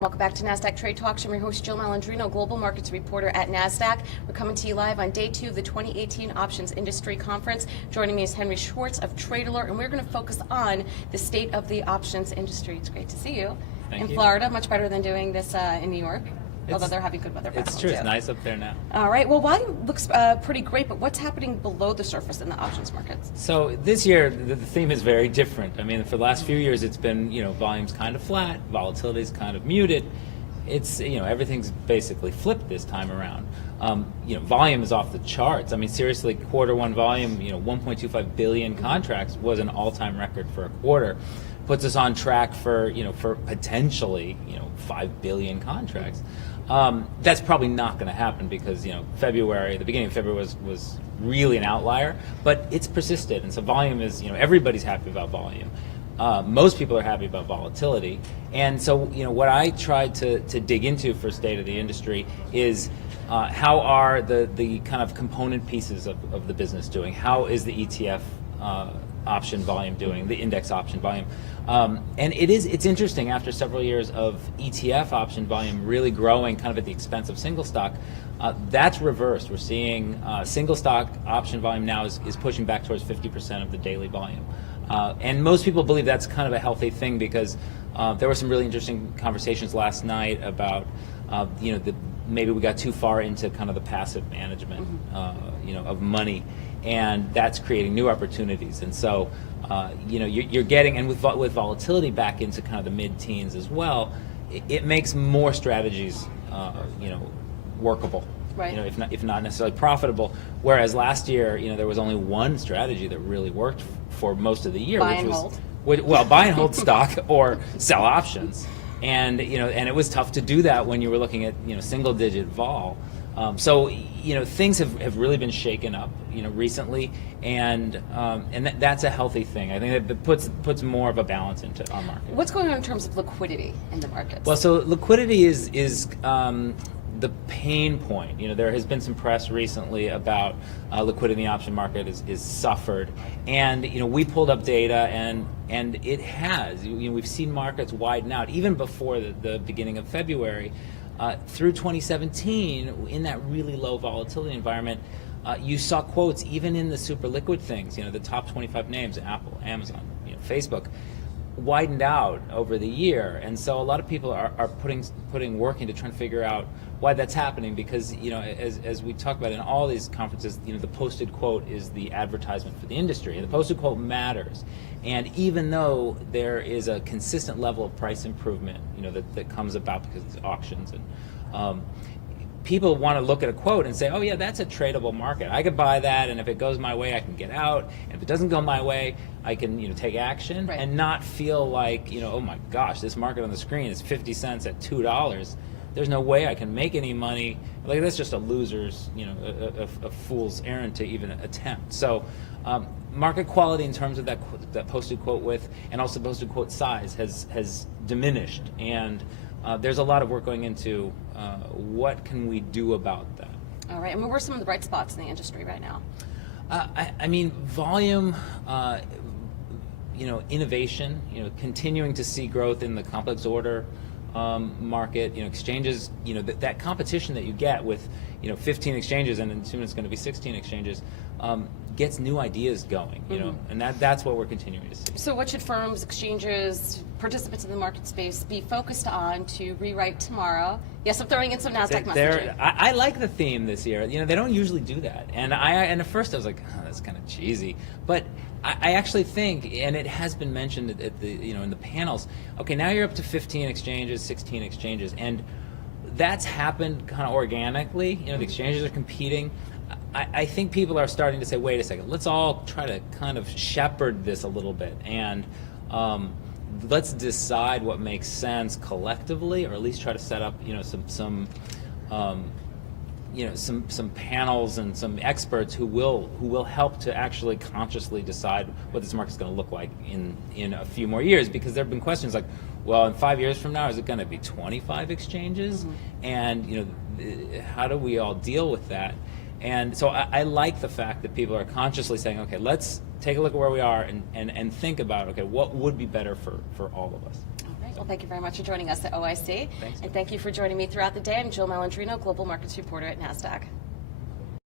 Welcome back to Nasdaq Trade Talks. I'm your host, Jill Malandrino, Global Markets Reporter at Nasdaq. We're coming to you live on day 2 of the 2018 Options Industry Conference. Joining me is Henry Schwartz of Trade Alert, and we're going to focus on the state of the options industry. It's great to see you in Florida. Much better than doing this in New York. Although they're having good weather back home, It's true. too. It's nice up there now. All right. Well, volume looks pretty great, but what's happening below the surface in the options markets? So this year, the theme is very different. I mean, for the last few years, it's been, volume's kind of flat, volatility's kind of muted. It's, everything's basically flipped this time around. Volume is off the charts. I mean, seriously, quarter one volume, 1.25 billion contracts was an all-time record for a quarter. Puts us on track for, for potentially, 5 billion contracts. That's probably not going to happen because, the beginning of February was really an outlier, but it's persisted. And so volume is, everybody's happy about volume. Most people are happy about volatility. And so, what I tried to dig into for State of the Industry is how are the kind of component pieces of the business doing? How is the ETF option volume doing, the index option volume? And it's interesting, after several years of ETF option volume really growing kind of at the expense of single stock, that's reversed. We're seeing single stock option volume now is pushing back towards 50% of the daily volume. And most people believe that's kind of a healthy thing because there were some really interesting conversations last night about, maybe we got too far into kind of the passive management, of money, and that's creating new opportunities. And so, you're getting, and with volatility back into kind of the mid-teens as well, it makes more strategies, workable. Right. If not necessarily profitable. Whereas last year, there was only one strategy that really worked for most of the year, buy and hold. Buy and hold stock or sell options, and and it was tough to do that when you were looking at single-digit vol. So things have really been shaken up recently, and that's a healthy thing. I think that puts more of a balance into our market. What's going on in terms of liquidity in the markets? Well, so liquidity is the pain point. There has been some press recently about liquidity in the option market is suffered, and we pulled up data, and it has. We've seen markets widen out even before the beginning of February. Through 2017, in that really low volatility environment, you saw quotes even in the super liquid things. The top 25 names: Apple, Amazon, Facebook, widened out over the year, and so a lot of people are putting work into trying to figure out why that's happening, because as we talk about in all these conferences, the posted quote is the advertisement for the industry, and the posted quote matters. And even though there is a consistent level of price improvement, that comes about because of these auctions, and people want to look at a quote and say, oh yeah, that's a tradable market. I could buy that, and if it goes my way, I can get out. And if it doesn't go my way, I can take action, right, and not feel like, oh my gosh, this market on the screen is 50 cents at $2. There's no way I can make any money. Like, that's just a loser's, a fool's errand to even attempt. So market quality in terms of that posted quote width and also posted quote size has diminished, and there's a lot of work going into what can we do about that. All right, and what were some of the bright spots in the industry right now? I mean, volume, innovation, continuing to see growth in the complex order market, exchanges, that competition that you get with, 15 exchanges, and soon it's going to be 16 exchanges, gets new ideas going, and that's what we're continuing to see. So what should firms, exchanges, participants in the market space be focused on to rewrite tomorrow? Yes, I'm throwing in some Nasdaq messaging. I like the theme this year. They don't usually do that, and at first I was like, oh, that's kind of cheesy, but I actually think, and it has been mentioned at the in the panels. Okay, now you're up to 15 exchanges, 16 exchanges, and that's happened kind of organically. The exchanges are competing. I think people are starting to say, wait a second, let's all try to kind of shepherd this a little bit, and let's decide what makes sense collectively, or at least try to set up some panels and some experts who will help to actually consciously decide what this market's going to look like in a few more years, because there have been questions like, well, in 5 years from now, is it going to be 25 exchanges? And how do we all deal with that? And so I like the fact that people are consciously saying, okay, let's take a look at where we are and think about, okay, what would be better for all of us. All right. Well, thank you very much for joining us at OIC. Thanks. And thank you for joining me throughout the day. I'm Jill Malandrino, Global Markets Reporter at Nasdaq.